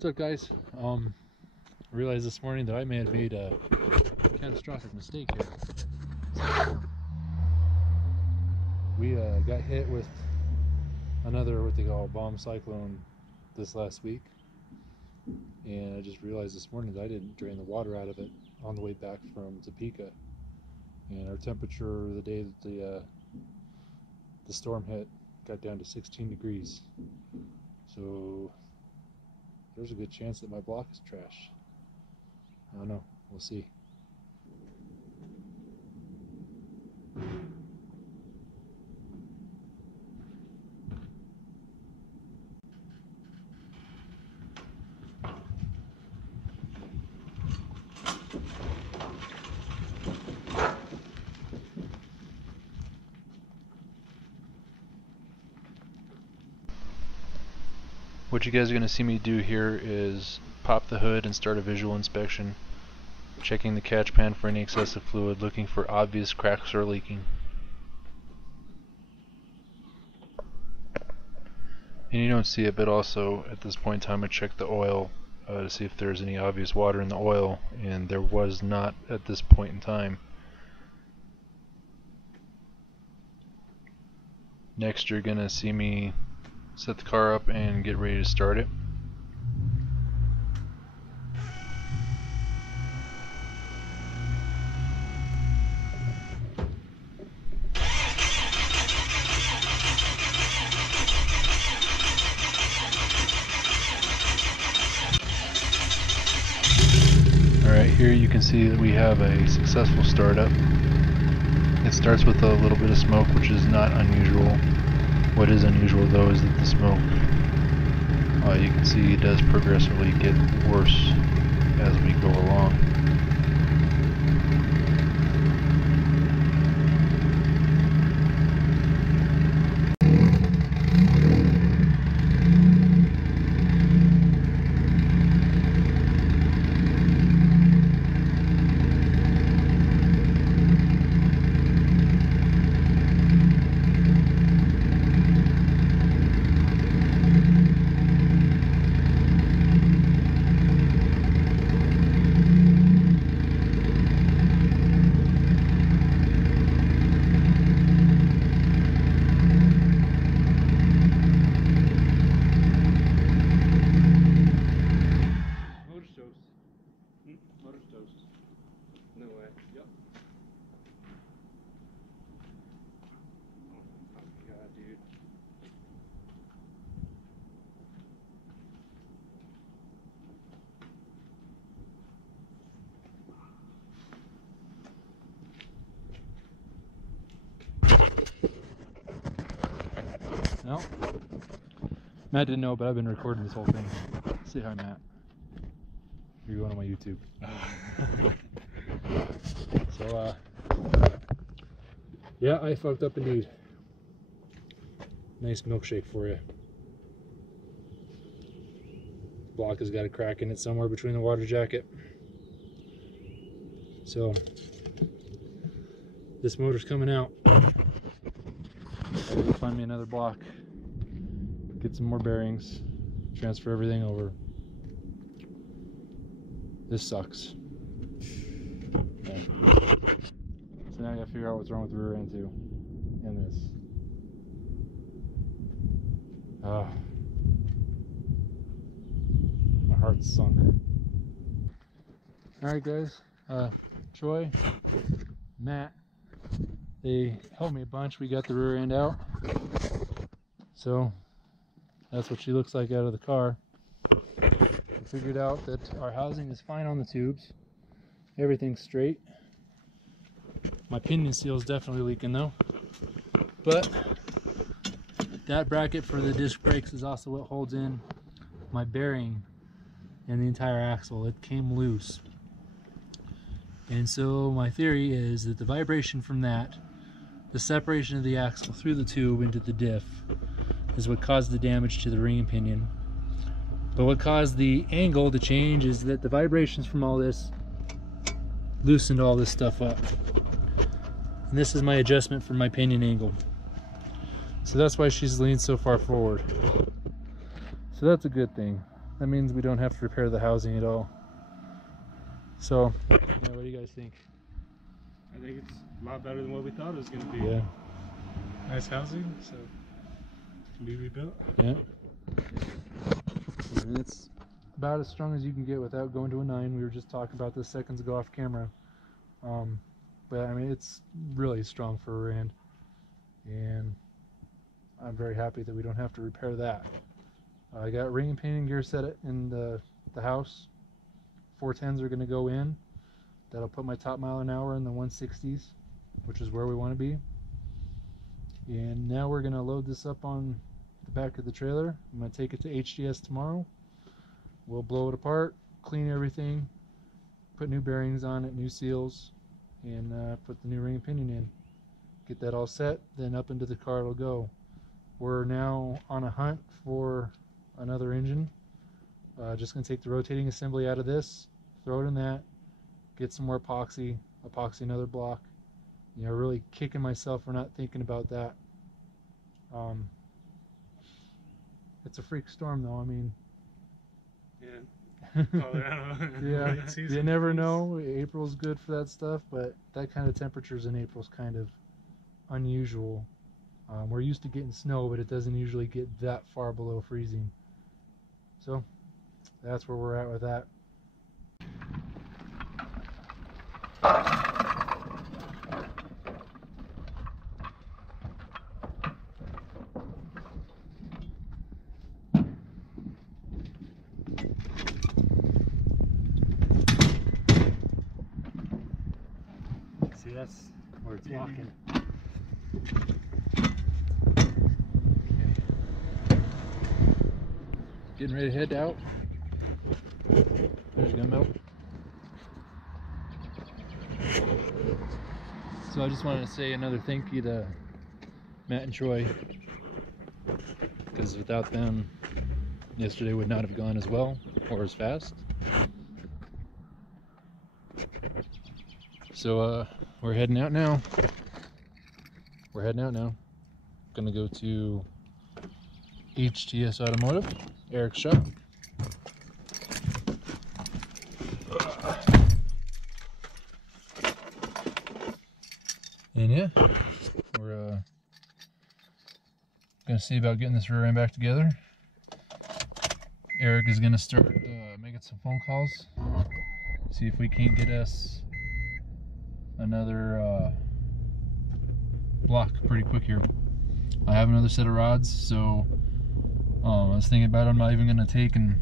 What's up, guys? I realized this morning that I may have made a catastrophic mistake here. We got hit with another what they call a bomb cyclone this last week, and I just realized this morning that I didn't drain the water out of it on the way back from Topeka. And our temperature the day that the storm hit got down to 16 degrees. So there's a good chance that my block is trash. I don't know. We'll see. What you guys are going to see me do here is pop the hood and start a visual inspection, checking the catch pan for any excessive fluid, looking for obvious cracks or leaking. And you don't see it, but also at this point in time I checked the oil to see if there's any obvious water in the oil, and there was not at this point in time. Next you're going to see me set the car up and get ready to start it. Alright, here you can see that we have a successful startup. It starts with a little bit of smoke, which is not unusual. What is unusual though is that the smoke, you can see, does progressively get worse as we go along. No way. Yep. Oh my god, dude. No. Matt didn't know, but I've been recording this whole thing. Say hi, Matt. You're going on my YouTube. So, yeah, I fucked up indeed. Nice milkshake for you. Block has got a crack in it somewhere between the water jacket. So, this motor's coming out. I gotta find me another block, get some more bearings, transfer everything over. This sucks. Yeah. So now I gotta figure out what's wrong with the rear end too, and this. My heart's sunk. Alright guys, Troy, Matt, they helped me a bunch. We got the rear end out. So that's what she looks like out of the car. We figured out that our housing is fine on the tubes. Everything's straight. My pinion seal is definitely leaking though. But that bracket for the disc brakes is also what holds in my bearing and the entire axle. It came loose. And so my theory is that the vibration from that, the separation of the axle through the tube into the diff, is what caused the damage to the ring and pinion. But what caused the angle to change is that the vibrations from all this loosened all this stuff up. And this is my adjustment for my pinion angle. So that's why she's leaned so far forward. So that's a good thing. that means we don't have to repair the housing at all. So, yeah, what do you guys think? I think it's a lot better than what we thought it was going to be. Yeah. Nice housing, so can be rebuilt. Yeah. I mean, it's about as strong as you can get without going to a 9. We were just talking about this seconds ago off camera. But I mean, it's really strong for a Rand. And I'm very happy that we don't have to repair that. I got ring and painting gear set in the house. 410s are going to go in. That'll put my top mile an hour in the 160s, which is where we want to be. And now we're going to load this up on the back of the trailer. I'm going to take it to HDS tomorrow. We'll blow it apart, clean everything, put new bearings on it, new seals, and put the new ring and pinion in. Get that all set, then up into the car it'll go. We're now on a hunt for another engine. Just going to take the rotating assembly out of this, throw it in that, get some more epoxy another block. You know, really kicking myself for not thinking about that. It's a freak storm though, I mean. Yeah. Colorado. Yeah, Late season. you never know. April's good for that stuff, but that kind of temperatures in April is kind of unusual. We're used to getting snow, but it doesn't usually get that far below freezing. So that's where we're at with that. See, that's where it's walking. Getting ready to head out. There's gunmetal. So I just wanted to say another thank you to Matt and Troy, because without them, yesterday would not have gone as well or as fast. So we're heading out now. Gonna go to HTS Automotive, Eric's shop. And yeah, we're gonna see about getting this rear end back together. Eric is gonna start making some phone calls, see if we can't get us another block pretty quick here. I have another set of rods, so I was thinking about it. I'm not even gonna take and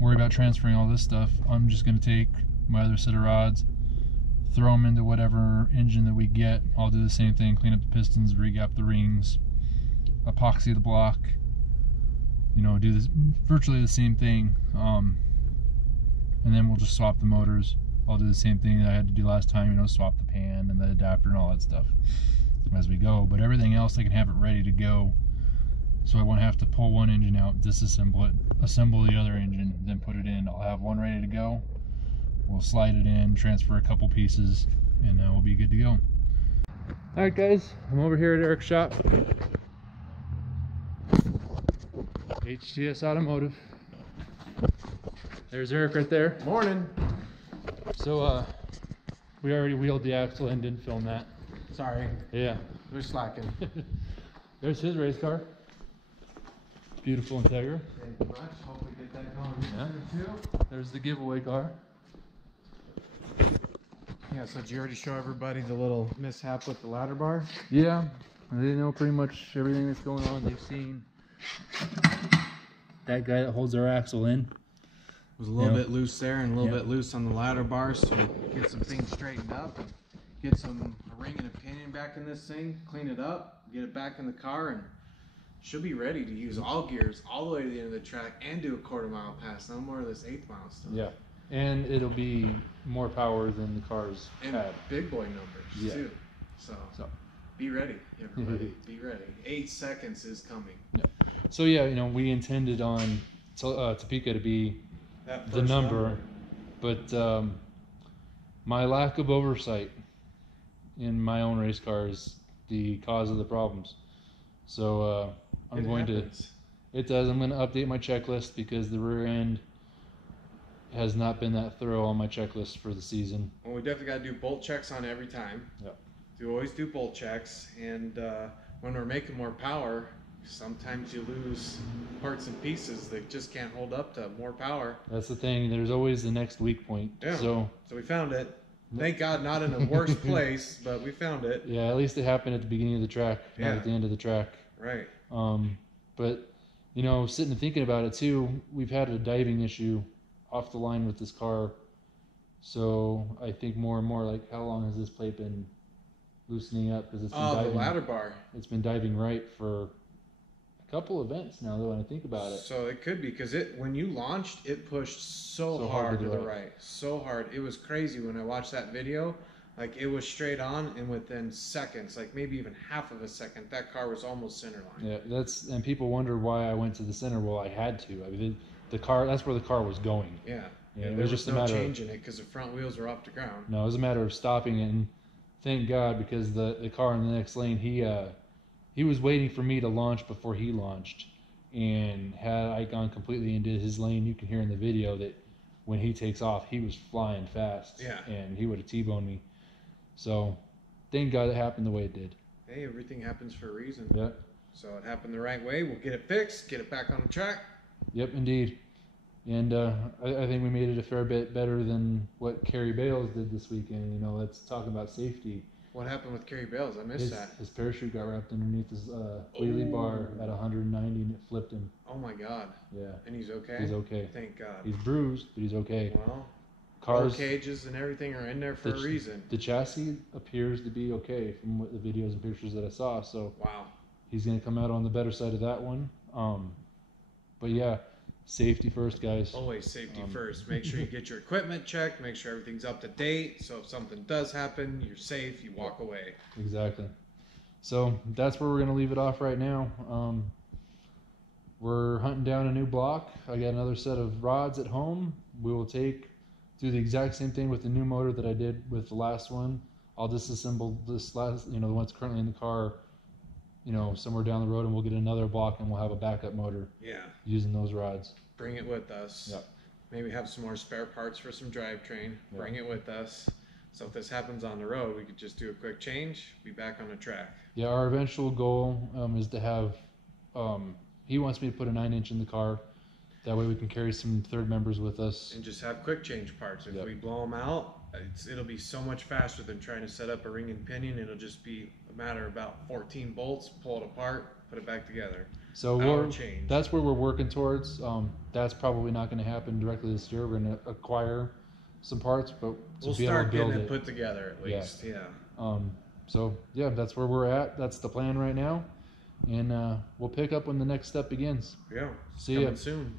worry about transferring all this stuff. I'm just gonna take my other set of rods, throw them into whatever engine that we get. I'll do the same thing, clean up the pistons, re-gap the rings, epoxy the block, you know, do this virtually the same thing, and then we'll just swap the motors. I'll do the same thing that I had to do last time, you know, swap the pan and the adapter and all that stuff as we go. But everything else, I can have it ready to go, so I won't have to pull one engine out, disassemble it, assemble the other engine, then put it in. I'll have one ready to go. We'll slide it in, transfer a couple pieces, and we'll be good to go. Alright guys, I'm over here at Eric's shop. HTS Automotive. There's Eric right there. Morning. So we already wheeled the axle and didn't film that. Sorry, Yeah. we're slacking. There's his race car. Beautiful Integra. Thank you much. Hope we get that going Yeah. soon too. There's the giveaway car. Yeah, so did you already show everybody the little mishap with the ladder bar? Yeah, they know pretty much everything that's going on. They've seen that guy that holds our axle in. It was a little Yeah. bit loose there and a little Yeah. bit loose on the ladder bar, so get some things straightened up and get a ring and a pinion back in this thing, clean it up, get it back in the car, and should be ready to use all gears all the way to the end of the track and do a quarter-mile pass. No more of this 1/8 mile stuff. Yeah, and it'll be more power than the car's And had. big boy numbers Yeah. too. So be ready, everybody. Be ready. 8 seconds is coming. So yeah, you know, we intended on Topeka to be That the first number, but my lack of oversight in my own race car is the cause of the problems. So I'm It going happens. It does. I'm going to update my checklist because the rear end has not been that thorough on my checklist for the season. Well, we definitely got to do bolt checks on every time. Yep. You always do bolt checks, and when we're making more power, sometimes you lose parts and pieces that just can't hold up to more power. That's the thing. There's always the next weak point. Yeah. So we found it. Thank God, not in a worse place, but we found it. yeah, at least it happened at the beginning of the track, not Yeah. at the end of the track. Right. But you know, sitting and thinking about it too, we've had a diving issue off the line with this car. So I think more and more, like, how long has this plate been loosening up? Because it's been diving. The ladder bar. It's been diving right for a couple events now, though, when I think about it. So it could be because when you launched, it pushed so hard hard to to the the right, so hard. It was crazy when I watched that video. Like, it was straight on, and within seconds, like maybe even half of a second, that car was almost center line. Yeah, and people wonder why I went to the center. Well, I had to. I mean, the car, that's where the car was going. Yeah. Yeah, And it there was was just a no matter of- change in it because the front wheels were off the ground. No, it was a matter of stopping it, and thank God, because the car in the next lane, he was waiting for me to launch before he launched, and had I gone completely into his lane, you can hear in the video that when he takes off, he was flying fast, Yeah. and he would have T-boned me. So thank God it happened the way it did. Hey, everything happens for a reason. Yeah. So it happened the right way. We'll get it fixed, get it back on the track. Yep, indeed. And I think we made it a fair bit better than what Kerry Bales did this weekend. You know, let's talk about safety. What happened with Kerry Bales? I missed that. His parachute got wrapped underneath his wheelie bar at 190 and it flipped him. Oh my God. Yeah, And he's okay? he's okay. Thank God. He's bruised, but he's okay. Well, Cars, roll cages and everything are in there for a reason. the chassis appears to be okay from what the videos and pictures that I saw. So Wow. he's going to come out on the better side of that one. But yeah, safety first, guys. Always safety first. Make sure you get your equipment checked. Make sure everything's up to date. So if something does happen, you're safe. You walk away. Exactly. So that's where we're going to leave it off right now. We're hunting down a new block. I got another set of rods at home. We will do the exact same thing with the new motor that I did with the last one. I'll disassemble this last, the one's currently in the car, somewhere down the road, and we'll get another block and we'll have a backup motor Yeah. using those rods. Bring it with us. Yep. Maybe have some more spare parts for some drivetrain. Yep. Bring it with us. So if this happens on the road, we could just do a quick change, be back on the track. Yeah, our eventual goal is to have, he wants me to put a 9-inch in the car. That way we can carry some third members with us. And just have quick change parts. If Yep. we blow them out, it'll be so much faster than trying to set up a ring and pinion. It'll just be a matter of about 14 bolts, pull it apart, put it back together. So Hour change. that's where we're working towards. That's probably not going to happen directly this year. We're going to acquire some parts, but We'll be able to start build getting it it. put together at least. Yeah. So yeah, that's where we're at. That's the plan right now, and we'll pick up when the next step begins. Yeah. See ya. Coming soon.